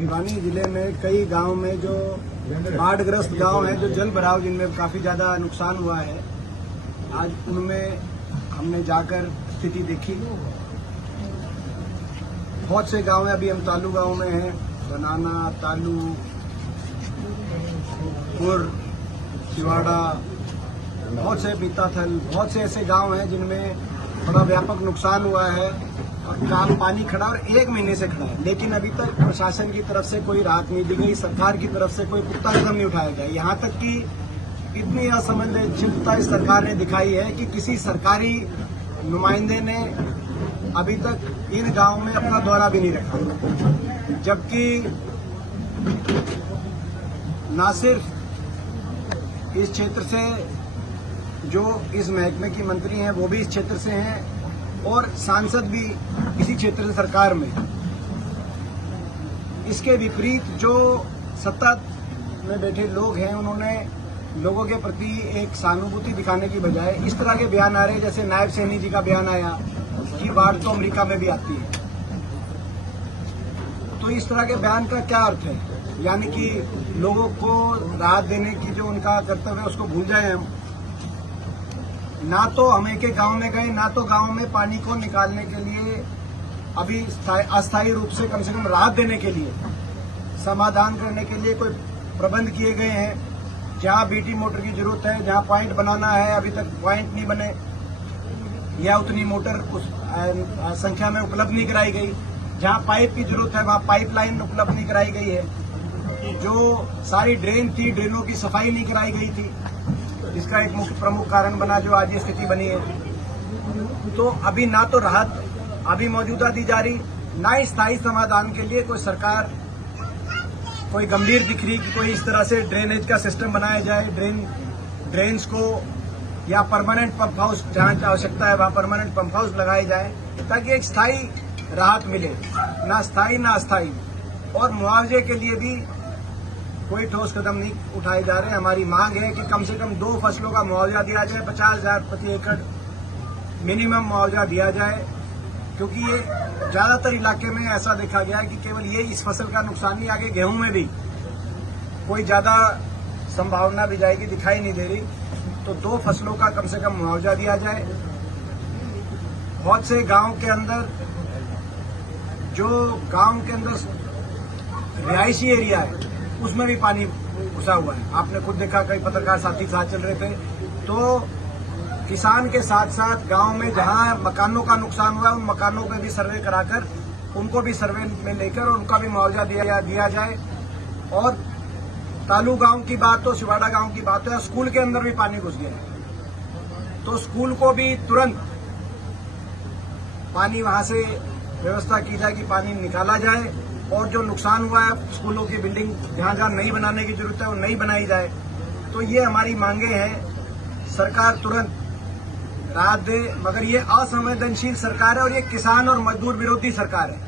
भिवानी जिले में कई गांव में जो बाढ़ग्रस्त गांव हैं, जो जल भराव जिनमें काफी ज्यादा नुकसान हुआ है, आज उनमें हमने जाकर स्थिति देखी। बहुत से गांव हैं, अभी हम तालू गांव में हैं, बनाना, तालू, पुर, शिवाड़ा, बहुत से बीताथल, बहुत से ऐसे गांव हैं जिनमें बड़ा व्यापक नुकसान हुआ है और काम पानी खड़ा और 1 महीने से खड़ा है। लेकिन अभी तक प्रशासन की तरफ से कोई राहत नहीं दी गई, सरकार की तरफ से कोई पुख्ता कदम नहीं उठाया गया। यहाँ तक कि इतनी असंवेदनशीलता इस सरकार ने दिखाई है कि किसी सरकारी नुमाइंदे ने अभी तक इन गांव में अपना दौरा भी नहीं रखा, जबकि न सिर्फ इस क्षेत्र से जो इस महकमे की मंत्री हैं वो भी इस क्षेत्र से हैं और सांसद भी इसी क्षेत्र से सरकार में। इसके विपरीत जो सत्ता में बैठे लोग हैं, उन्होंने लोगों के प्रति एक सहानुभूति दिखाने की बजाय इस तरह के बयान आ रहे हैं, जैसे नायब सैनी जी का बयान आया कि बाढ़ तो अमेरिका में भी आती है। तो इस तरह के बयान का क्या अर्थ है? यानी कि लोगों को राहत देने की जो उनका कर्तव्य है उसको भूल जाए हम। ना तो हम एक गांव में गए, ना तो गांव में पानी को निकालने के लिए अभी अस्थायी रूप से कम राहत देने के लिए, समाधान करने के लिए कोई प्रबंध किए गए हैं। जहां बीटी मोटर की जरूरत है, जहां पॉइंट बनाना है, अभी तक पॉइंट नहीं बने या उतनी मोटर उस संख्या में उपलब्ध नहीं कराई गई। जहां पाइप की जरूरत है वहां पाइपलाइन उपलब्ध नहीं कराई गई है। जो सारी ड्रेन थी, ड्रेनों की सफाई नहीं कराई गई थी, जिसका एक मुख्य प्रमुख कारण बना जो आज ये स्थिति बनी है। तो अभी ना तो राहत अभी मौजूदा दी जा रही, ना ही स्थायी समाधान के लिए कोई सरकार कोई गंभीर दिख रही कि कोई इस तरह से ड्रेनेज का सिस्टम बनाया जाए, ड्रेन्स को या परमानेंट पंप हाउस, जहां आवश्यकता है वहां परमानेंट पंप हाउस लगाए जाए ताकि एक स्थायी राहत मिले। ना स्थायी ना अस्थायी। और मुआवजे के लिए भी कोई ठोस कदम नहीं उठाए जा रहे हैं। हमारी मांग है कि कम से कम 2 फसलों का मुआवजा दिया जाए, 50,000 प्रति एकड़ मिनिमम मुआवजा दिया जाए, क्योंकि ये ज्यादातर इलाके में ऐसा देखा गया है कि केवल ये इस फसल का नुकसान ही, आगे गेहूं में भी कोई ज्यादा संभावना भी जाएगी दिखाई नहीं दे रही। तो 2 फसलों का कम से कम मुआवजा दिया जाए। बहुत से गांव के अंदर, जो गांव के अंदर रिहायशी एरिया है, उसमें भी पानी घुसा हुआ है। आपने खुद देखा, कई पत्रकार साथी साथ चल रहे थे। तो किसान के साथ साथ गांव में जहां मकानों का नुकसान हुआ है, उन मकानों पे भी सर्वे कराकर उनको भी सर्वे में लेकर उनका भी मुआवजा दिया जाए। और तालू गांव की बात हो, शिवाड़ा गांव की बात हो, स्कूल के अंदर भी पानी घुस गया है, तो स्कूल को भी तुरंत पानी वहां से व्यवस्था की जाए कि पानी निकाला जाए। और जो नुकसान हुआ है, स्कूलों की बिल्डिंग जहां जहां नई बनाने की जरूरत है वो नई बनाई जाए। तो ये हमारी मांगे हैं। सरकार तुरंत राहत दे, मगर ये असंवेदनशील सरकार है और ये किसान और मजदूर विरोधी सरकार है।